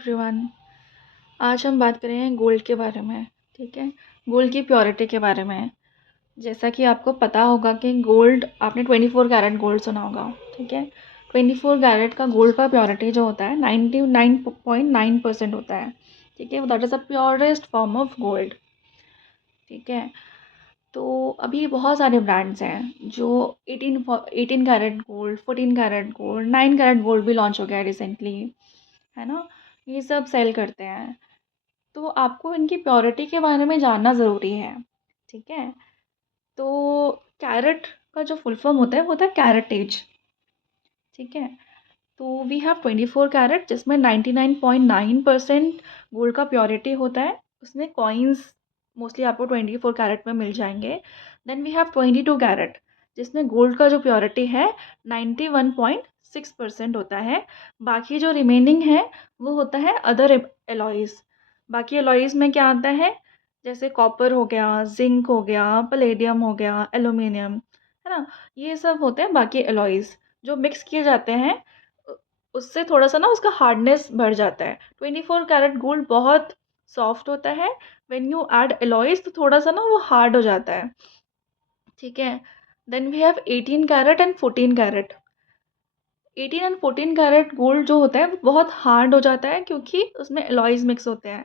Everyone, आज हम बात करें गोल्ड के बारे में। ठीक है, गोल्ड की प्योरिटी के बारे में। जैसा कि आपको पता होगा कि गोल्ड, आपने 24 कैरेट गोल्ड सुना होगा। ठीक है, 24 कैरेट का गोल्ड का प्योरिटी जो होता है 99.9% होता है। ठीक है, that is the purest form of gold. ठीक है, तो अभी बहुत सारे ब्रांड्स हैं जो 18 carat gold, 14 carat gold, 9 carat gold भी लॉन्च हो गया है रिसेंटली, है ना। ये सब सेल करते हैं, तो आपको इनकी प्योरिटी के बारे में जानना ज़रूरी है। ठीक है, तो कैरेट का जो फुल फॉर्म होता है वो होता है कैरेटेज। ठीक है, तो वी हैव 24 कैरेट जिसमें 99.9% गोल्ड का प्योरिटी होता है। उसमें कॉइन्स मोस्टली आपको 24 कैरेट में मिल जाएंगे। देन वी हैव 22 कैरेट जिसमें गोल्ड का जो प्योरिटी है 91.6% होता है। बाकी जो रिमेनिंग है वो होता है अदर एलॉयज़। बाकी एलॉयज़ में क्या आता है, जैसे कॉपर हो गया, जिंक हो गया, पलेडियम हो गया, एल्यूमिनियम, है ना। ये सब होते हैं बाकी एलॉयज़ जो मिक्स किए जाते हैं। उ उससे थोड़ा-सा ना उसका हार्डनेस बढ़ जाता है। 24 कैरेट गोल्ड बहुत सॉफ्ट होता है, व्हेन यू ऐड एलॉयज़ तो थोड़ा-सा ना वो हार्ड हो जाता है। ठीक है, then we have 18 carat and 14 carat. 18 and 14 carat gold जो होता है वो बहुत हार्ड हो जाता है क्योंकि उसमें एलॉयज़ मिक्स होते हैं।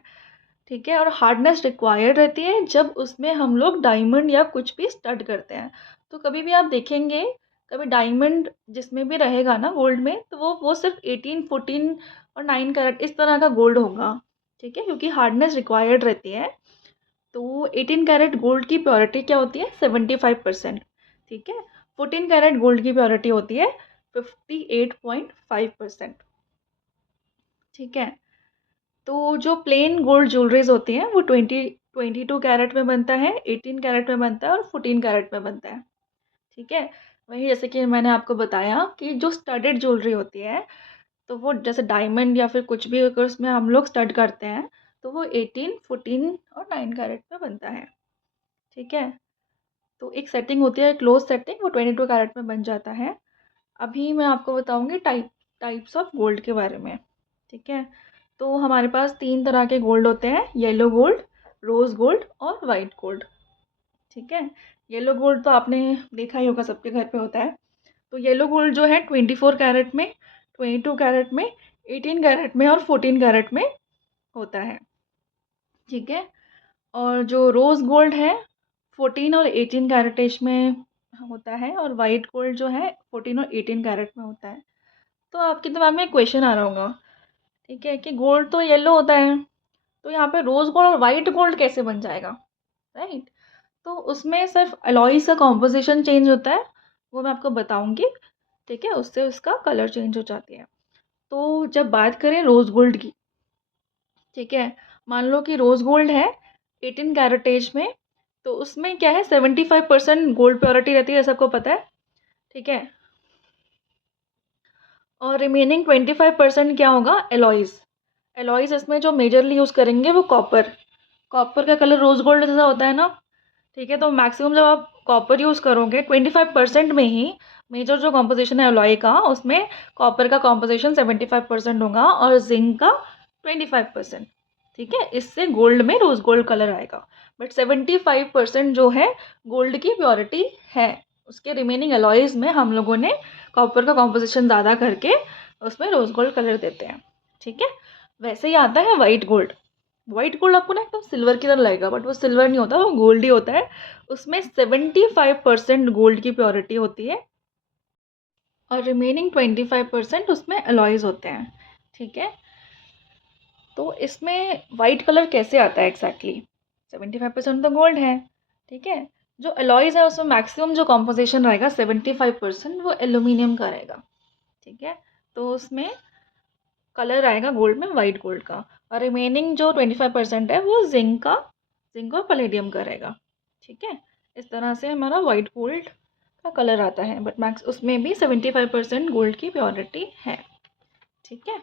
ठीक है, और हार्डनेस रिक्वायर्ड रहती है जब उसमें हम लोग डायमंड या कुछ भी स्टड करते हैं। तो कभी भी आप देखेंगे, कभी डायमंड जिसमें भी रहेगा ना गोल्ड में, तो वो सिर्फ 18, 14 और 9 कैरेट इस तरह का गोल्ड होगा। ठीक है, क्योंकि हार्डनेस रिक्वायर्ड रहती है। तो 18 कैरेट गोल्ड की प्योरिटी क्या होती है, 75%। ठीक है, 14 कैरेट गोल्ड की प्योरिटी होती है 58.5%। ठीक है, तो जो प्लेन गोल्ड ज्वेलरीज होती हैं वो 22 कैरेट में बनता है, 18 कैरेट में बनता है और 14 कैरेट में बनता है। ठीक है, वही जैसे कि मैंने आपको बताया कि जो स्टडेड ज्वेलरी होती है, तो वो जैसे डायमंड या फिर कुछ भी अगर उसमें हम लोग स्टड करते हैं तो वो 18, 14 और 9 कैरेट में बनता है। ठीक है, तो एक सेटिंग होती है क्लोज सेटिंग, वो 22 कैरेट में बन जाता है। अभी मैं आपको बताऊंगी टाइप्स ऑफ गोल्ड के बारे में। ठीक है, तो हमारे पास 3 तरह के गोल्ड होते हैं, येलो गोल्ड, रोज़ गोल्ड और वाइट गोल्ड। ठीक है, येलो गोल्ड तो आपने देखा ही होगा, सबके घर पे होता है। तो येलो गोल्ड जो है 24 कैरेट में, 22 कैरेट में, 18 कैरेट में और 14 कैरेट में होता है। ठीक है, और जो रोज़ गोल्ड है 14 और 18 कैरेटेज में होता है, और वाइट गोल्ड जो है 14 और 18 कैरेट में होता है। तो आपके दिमाग में एक क्वेश्चन आ रहा होगा, ठीक है, कि गोल्ड तो येलो होता है, तो यहाँ पे रोज़ गोल्ड और वाइट गोल्ड कैसे बन जाएगा, राइट। तो उसमें सिर्फ अलॉयज़ का कॉम्पोजिशन चेंज होता है, वो मैं आपको बताऊंगी। ठीक है, उससे उसका कलर चेंज हो जाती है। तो जब बात करें रोज़ गोल्ड की, ठीक है, मान लो कि रोज़ गोल्ड है 18 कैरेटेज में, तो उसमें क्या है 75% गोल्ड प्योरिटी रहती है, सबको पता है। ठीक है, और रिमेनिंग 25% क्या होगा, एलॉयज़। एलॉयज़ इसमें जो मेजरली यूज़ करेंगे वो कॉपर। कॉपर का कलर रोज़ गोल्ड जैसा होता है ना। ठीक है, तो मैक्सिमम जब आप कॉपर यूज़ करोगे 25% में ही मेजर जो कॉम्पोजिशन है एलॉय का, उसमें कॉपर का कॉम्पोजिशन 75% होगा और जिंक का 25%। ठीक है, इससे गोल्ड में रोज़ गोल्ड कलर आएगा। बट 75% जो है गोल्ड की प्योरिटी है। उसके रिमेनिंग एलॉयज़ में हम लोगों ने कॉपर का कॉम्पोजिशन ज़्यादा करके उसमें रोज़ गोल्ड कलर देते हैं। ठीक है, वैसे ही आता है वाइट गोल्ड। वाइट गोल्ड आपको ना एकदम सिल्वर की तरह लगेगा, बट वो सिल्वर नहीं होता, वो गोल्ड ही होता है। उसमें 75% गोल्ड की प्योरिटी होती है और रिमेनिंग 25% उसमें अलॉयज़ होते हैं। ठीक है, तो इसमें वाइट कलर कैसे आता है एग्जैक्टली, 75% तो गोल्ड है। ठीक है, जो अलॉयज़ है उसमें मैक्सिमम जो कॉम्पोजिशन रहेगा 75% वो एल्यूमिनियम का रहेगा। ठीक है, तो उसमें कलर आएगा गोल्ड में वाइट गोल्ड का, और रिमेनिंग जो 25% है वो जिंक और पलेडियम का रहेगा। ठीक है, इस तरह से हमारा वाइट गोल्ड का कलर आता है, बट मैक्स उसमें भी 75% गोल्ड की प्योरिटी है। ठीक है।